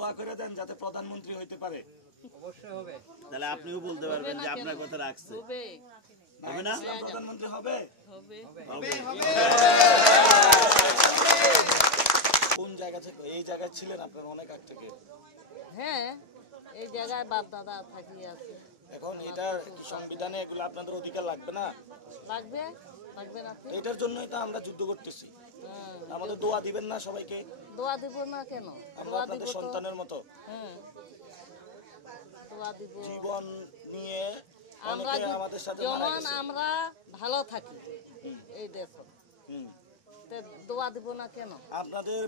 দোয়া করে দেন যাতে প্রধানমন্ত্রী হইতে পারে। অবশ্যই হবে। তাহলে আপনিও বলতে পারবেন যে আপনার কথা রাখছে। হবে না? প্রধানমন্ত্রী হবে। কোন জায়গা থেকে এই জায়গায় ছিলেন আপনার অনেক আগ থেকে? হ্যাঁ, এই জায়গায় বাপ দাদা থাকি আছে। এখন এটা সংবিধানে এগুলো আপনাদের অধিকার লাগবে না? লাগবে, লাগবে না। এটার জন্যই তো আমরা যুদ্ধ করতেছি। আমাদের দোয়া দিবেন না সবাইকে? দোয়া দিব না কেন? আমরা আপনাদের সন্তানের মতো। হ্যাঁ, দোয়া দিব। জীবন নিয়ে আমরা আমাদের সাথে যেমন আমরা ভালো থাকি এই দেশে, দোয়া দিব না কেন? আপনাদের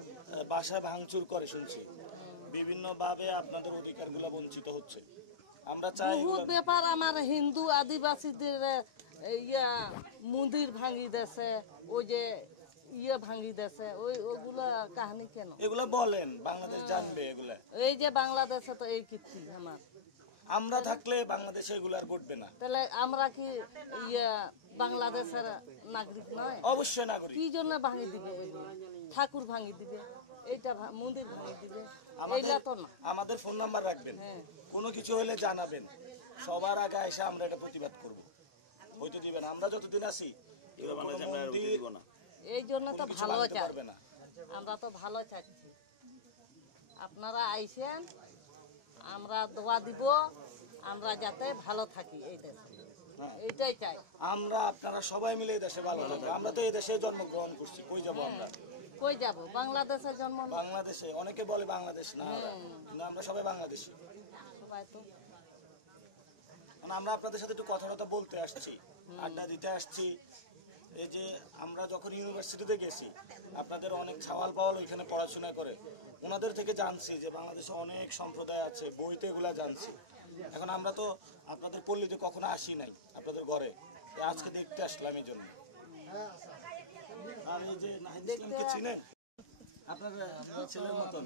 বাসা ভাঙচুর করে শুনছি, বিভিন্ন ভাবে আপনাদের অধিকারগুলো বঞ্চিত হচ্ছে। আমরা চাই বহুত ব্যাপার আমার হিন্দু আদিবাসীদের মন্দির ভাঙি দেশে, ওই যে ভাঙি দেশে, ওইগুলা কাহিনী কেন? এগুলা বলেন, বাংলাদেশ জানবে এগুলা। এই যে বাংলাদেশে তো এই কীর্তি আমার। আমরা থাকলে বাংলাদেশে এগুলো আর ঘটবে না। তাহলে আমরা কি বাংলাদেশের নাগরিক নয়? অবশ্যই নাগরিক। কি জন্য ভাঙি দিবে? ঠাকুর ভাঙি দিবে, এইটা মন্দির ভাঙি দিবে, এইটা তো না। আমাদের ফোন নাম্বার রাখবেন, কোনো কিছু হলে জানাবেন। সবার আগে এসে আমরা এটা প্রতিবাদ করব। হইতে দিবেন, আমরা যতদিন আছি এই জন্য তো ভালো চাই, আমরা তো ভালো চাচ্ছি। আপনারা আইসেন, আমরা দোয়া দিব, আমরা যাতে ভালো থাকি এই দেশে, এইটাই চাই আমরা। আপনারা সবাই মিলে এই দেশে ভালো থাকবো। আমরা তো এই দেশে জন্মগ্রহণ করছি, কই যাবো আমরা? কই যাব? বাংলাদেশে জন্ম। বাংলাদেশে অনেকে বলে বাংলাদেশ না, কিন্তু আমরা সবাই বাংলাদেশি। সবাই তো আমরা আপনাদের সাথে একটু কথা বলতে আসছি, আড্ডা দিতে আসছি। এই যে আমরা যখন ইউনিভার্সিটিতে গেছি, আপনাদের অনেক ছাওয়াল পাওয়াল ওইখানে পড়াশোনা করে, ওনাদের থেকে জানছি যে বাংলাদেশে অনেক সম্প্রদায় আছে, বইতে এগুলা জানছি। এখন আমরা তো আপনাদের পল্লীতে কখনো আসি নাই, আপনাদের ঘরে আজকে দেখতে আসলাম এই জন্য। আর এই যে নাহিদ ইসলামকে চিনেন? আপনার ছেলের মতন।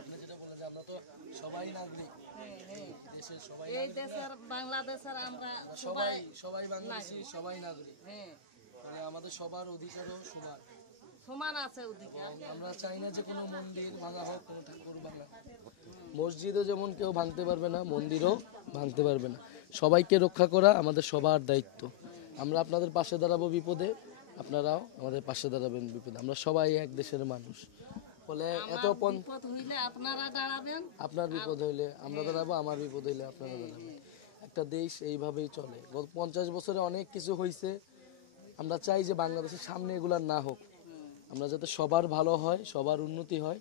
আপনি যেটা বললেন যে আমরা তো সবাই নাগরিক, দেশের সবাই, এই দেশের বাংলাদেশের আমরা সবাই বাংলাদেশি, সবাই নাগরিক। মানে আমাদের সবার অধিকারও সমান সমান আছে অধিকার। আমরা চাই না যে কোনো মন্দির ভাঙা হোক, কোনো ঠাকুর ভাঙা। মসজিদও যেমন কেউ ভাঙতে পারবে না, মন্দিরও ভাঙতে পারবে না। সবাইকে রক্ষা করা আমাদের সবার দায়িত্ব। আমরা আপনাদের পাশে দাঁড়াবো বিপদে, আপনারাও আমাদের পাশে দাঁড়াবেন বিপদে। আমরা সবাই এক দেশের মানুষ। ফলে এত বিপদ হইলে আপনারা দাঁড়াবেন, আপনার বিপদ হইলে আমরা দাঁড়াবো, আমার বিপদ হইলে আপনারা দাঁড়াবেন। একটা দেশ এইভাবেই চলে। গত 50 বছরে অনেক কিছু হয়েছে। আমরা চাই যে বাংলাদেশের সামনে এগুলা না হোক, আমরা যাতে সবার ভালো হয়, সবার উন্নতি হয়,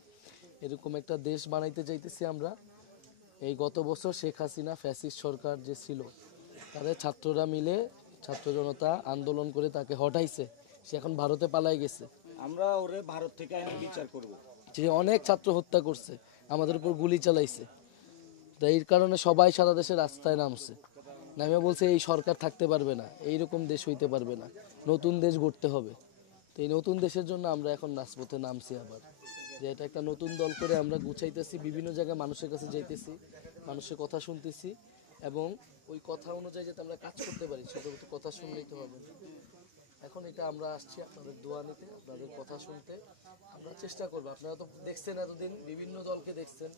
এরকম একটা দেশ বানাইতে চাইতেছি আমরা। এই গত বছর শেখ হাসিনা ফ্যাসিস্ট সরকার যে ছিল, তাদের ছাত্ররা মিলে, ছাত্র জনতা আন্দোলন করে তাকে হটাইছে। সে এখন ভারতে পালাই গেছে। আমরা ওরে ভারত থেকে আইনি বিচার করব। যে অনেক ছাত্র হত্যা করছে, আমাদের উপর গুলি চালাইছে। তাই এই কারণে সবাই সারা দেশে রাস্তায় নামছে, নামে বলছে এই সরকার থাকতে পারবে না, এইরকম দেশ হইতে পারবে না, নতুন দেশ গড়তে হবে। তো এই নতুন দেশের জন্য আমরা এখন রাজপথে নামছি আবার, যে এটা একটা নতুন দল করে আমরা গুছাইতেছি, বিভিন্ন জায়গায় মানুষের কাছে যাইতেছি, মানুষের কথা শুনতেছি, এবং ওই কথা অনুযায়ী যাতে আমরা কাজ করতে পারি, সেটা তো কথা শুনলেই তো হবে। এখন এটা আমরা আসছি আপনাদের দোয়া নিতে, আপনাদের কথা শুনতে। আমরা চেষ্টা করবো, আপনারা তো দেখছেন এতদিন, বিভিন্ন দলকে দেখছেন,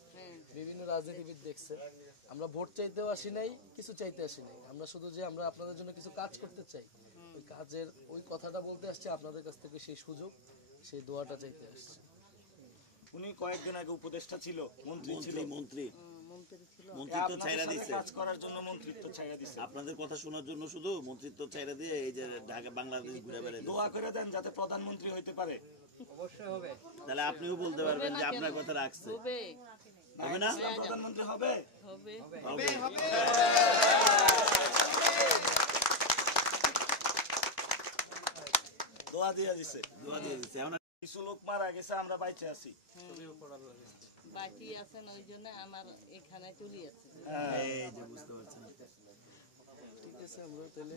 বিভিন্ন রাজনীতিবিদ দেখছেন। আমরা ভোট চাইতেও আসি নাই, কিছু চাইতে আসি নাই। আমরা শুধু যে আমরা আপনাদের জন্য কিছু কাজ করতে চাই, ওই কাজের ওই কথাটা বলতে আসছি আপনাদের কাছ থেকে, সেই সুযোগ, সেই দোয়াটা চাইতে আসছি। উনি কয়েকদিন আগে উপদেষ্টা ছিল, মন্ত্রী ছিল, মন্ত্রিত্ব ছাইরা দিছে, কাজ করার জন্য মন্ত্রিত্ব ছাইরা দিছে। আপনাদের কথা শোনার জন্য শুধু মন্ত্রিত্ব ছাইরা দিয়ে এই যে ঢাকা বাংলাদেশ ঘুরে বেড়ায়। দোয়া করে দেন যাতে প্রধানমন্ত্রী হইতে পারে। অবশ্যই হবে। তাহলে আপনিও বলতে পারবেন যে আপনার কথা রাখছে। হবে না? প্রধানমন্ত্রী হবে। দোয়া দিয়ে দিছে, দোয়া দিয়ে দিচ্ছে। এখন কিছু লোক মারা গেছে, আমরা বাইচে আছি। বাকি আছেন, ওই জন্য আমার এখানে চলে আছে। এই যে বুঝতে পারছেন। ঠিক আছে, আমরা তাহলে